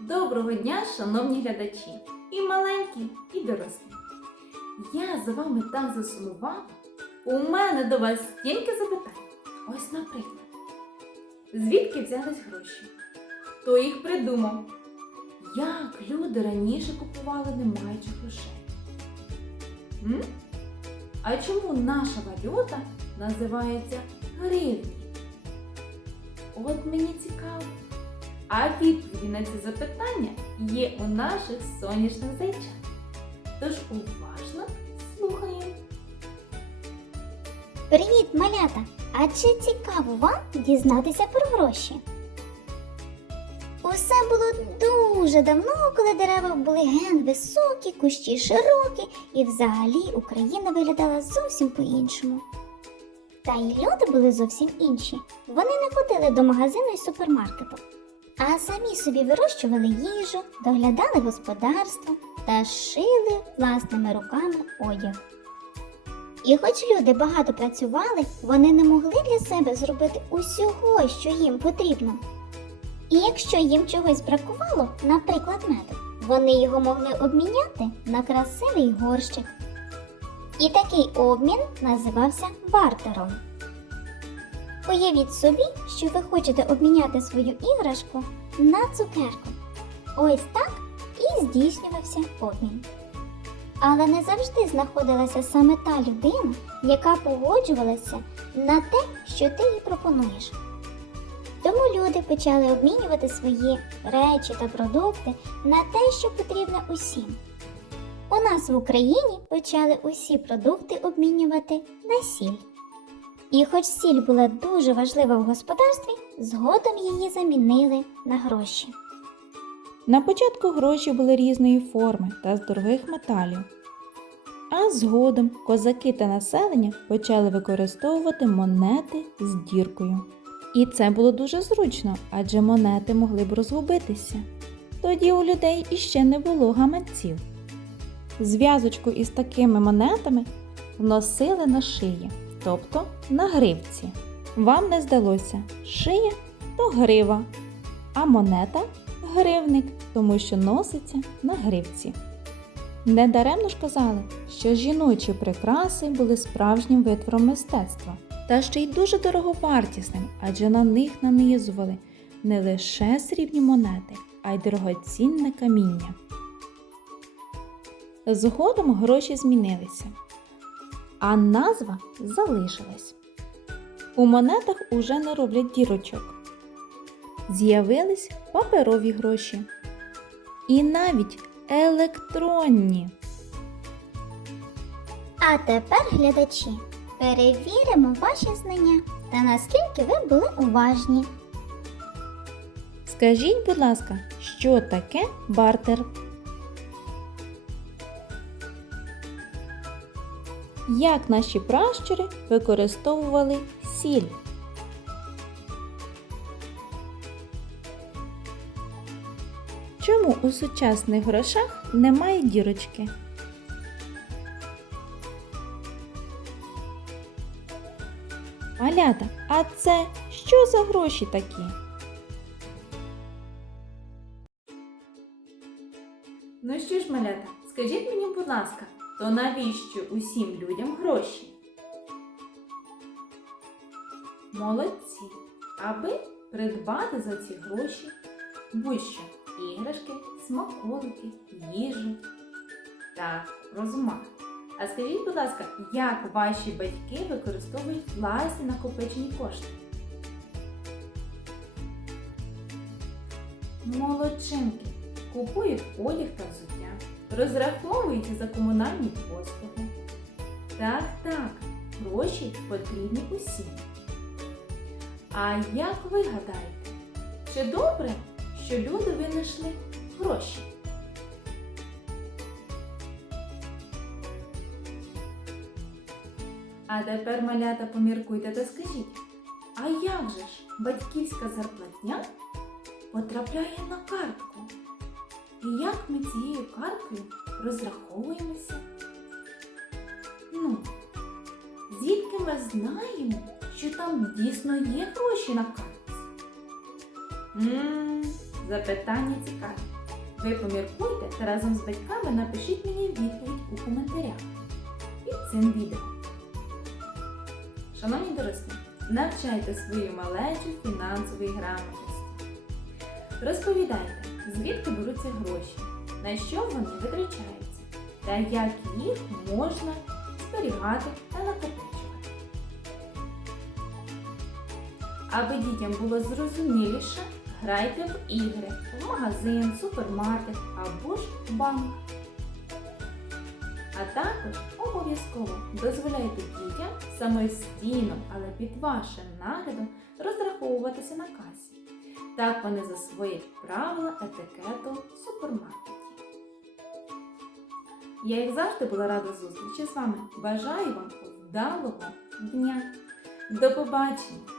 Доброго дня, шановні глядачі, і маленькі, і дорослі. Я за вами так засумувала. У мене до вас стільки запитань. Ось, наприклад, звідки взялись гроші? Хто їх придумав? Як люди раніше купували, не маючи грошей? М? А чому наша валюта називається гривні? От мені цікаво. А відповіді на ці запитання є у наших сонячних зайчат. Тож уважно слухаємо. Привіт, малята! А чи цікаво вам дізнатися про гроші? Усе було дуже давно, коли дерева були ген високі, кущі широкі, і взагалі Україна виглядала зовсім по-іншому. Та й люди були зовсім інші. Вони не ходили до магазину і супермаркету, а самі собі вирощували їжу, доглядали господарство та шили власними руками одяг. І хоч люди багато працювали, вони не могли для себе зробити усього, що їм потрібно. І якщо їм чогось бракувало, наприклад, меду, вони його могли обміняти на красивий горщик. І такий обмін називався бартером. Уявіть собі, що ви хочете обміняти свою іграшку на цукерку. Ось так і здійснювався обмін. Але не завжди знаходилася саме та людина, яка погоджувалася на те, що ти їй пропонуєш. Тому люди почали обмінювати свої речі та продукти на те, що потрібно усім. У нас в Україні почали усі продукти обмінювати на сіль. І хоч сіль була дуже важлива в господарстві, згодом її замінили на гроші. На початку гроші були різної форми та з дорогих металів. А згодом козаки та населення почали використовувати монети з діркою. І це було дуже зручно, адже монети могли б розгубитися. Тоді у людей іще не було гаманців. Зв'язочку із такими монетами вносили на шиї, тобто на гривці. Вам не здалося шия то грива, а монета гривник, тому що носиться на гривці. Недаремно ж казали, що жіночі прикраси були справжнім витвором мистецтва, та ще й дуже дороговартісним, адже на них нанизували не лише срібні монети, а й дорогоцінне каміння. Згодом гроші змінилися, а назва залишилась. У монетах уже не роблять дірочок. З'явились паперові гроші. І навіть електронні. А тепер, глядачі, перевіримо ваші знання та наскільки ви були уважні. Скажіть, будь ласка, що таке бартер? Як наші пращури використовували сіль? Чому у сучасних грошах немає дірочки? Малята, а це що за гроші такі? Ну що ж, малята, скажіть мені, будь ласка, то навіщо усім людям гроші? Молодці, аби придбати за ці гроші будь-що іграшки, смаколики, їжу та розмах. А скажіть, будь ласка, як ваші батьки використовують власні накопичені кошти? Молодчинки купують одяг та взуття, розраховуються за комунальні послуги. Так, так, гроші потрібні усім. А як ви гадаєте, чи добре, що люди винайшли гроші? А тепер, малята, поміркуйте та скажіть, а як же ж батьківська зарплатня потрапляє на картку? І як ми цією карткою розраховуємося? Ну, звідки ми знаємо, що там дійсно є гроші на картці? Ммм, запитання цікаві. Ви поміркуйте та разом з батьками напишіть мені відповідь у коментарях під цим відео. Шановні дорослі, навчайте свою малечу фінансової грамотності. Розповідайте, звідки беруться гроші, на що вони витрачаються, та як їх можна зберігати та накопичувати. Аби дітям було зрозуміліше, грайте в ігри, в магазин, супермаркет або ж банк. А також обов'язково дозволяйте дітям самостійно, але під вашим наглядом розраховуватися на касі. Так вони засвоять правила етикету в супермаркеті. Я, як завжди, була рада зустрічі з вами. Бажаю вам вдалого дня. До побачення!